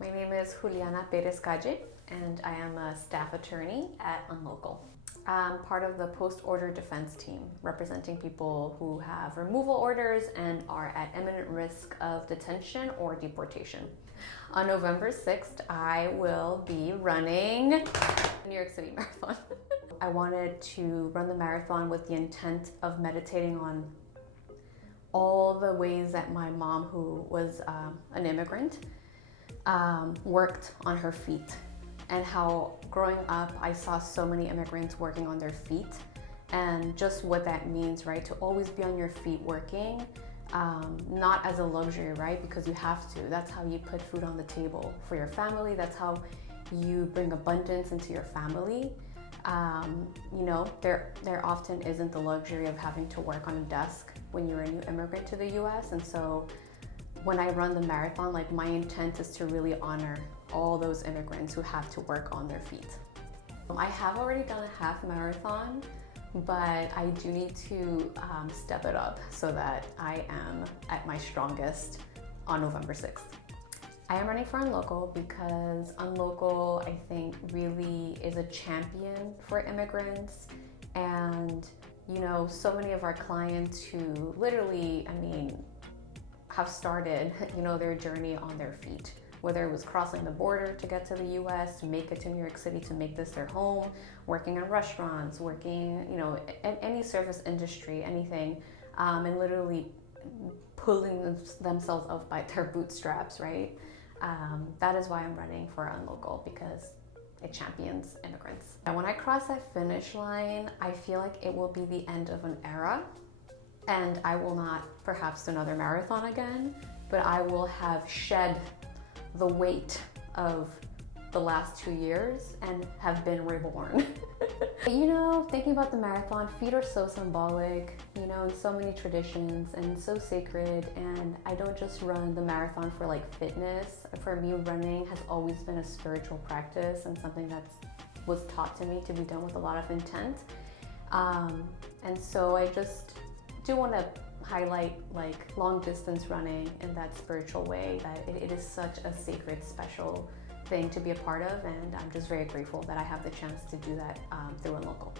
My name is Juliana and I am a staff attorney at UnLocal. I'm part of the post-order defense team, representing people who have removal orders and are at imminent risk of detention or deportation. On November 6th, I will be running the New York City Marathon. I wanted to run the marathon with the intent of meditating on all the ways that my mom, who was an immigrant, worked on her feet, and how growing up I saw so many immigrants working on their feet, and just what that means, right? To always be on your feet working, not as a luxury, right? Because you have to. That's how you put food on the table for your family. That's how you bring abundance into your family. You know, there often isn't the luxury of having to work on a desk when you're a new immigrant to the US. And so when I run the marathon, like, my intent is to really honor all those immigrants who have to work on their feet. I have already done a half marathon, but I do need to step it up so that I am at my strongest on November 6th. I am running for UnLocal because UnLocal, I think, really is a champion for immigrants. And, you know, so many of our clients who literally, have started, their journey on their feet, whether it was crossing the border to get to the US, to make it to New York City, to make this their home, working in restaurants, working, in any service industry, anything, and literally pulling themselves up by their bootstraps, right? That is why I'm running for UnLocal, because it champions immigrants. And when I cross that finish line, I feel like it will be the end of an era, and I will not perhaps do another marathon again, but I will have shed the weight of the last 2 years and have been reborn. Thinking about the marathon, feet are so symbolic, in so many traditions, and so sacred. And I don't just run the marathon for fitness. For me, running has always been a spiritual practice and something that was taught to me to be done with a lot of intent. And so I just do want to highlight long distance running in that spiritual way, that it is such a sacred, special thing to be a part of, and I'm just very grateful that I have the chance to do that through UnLocal.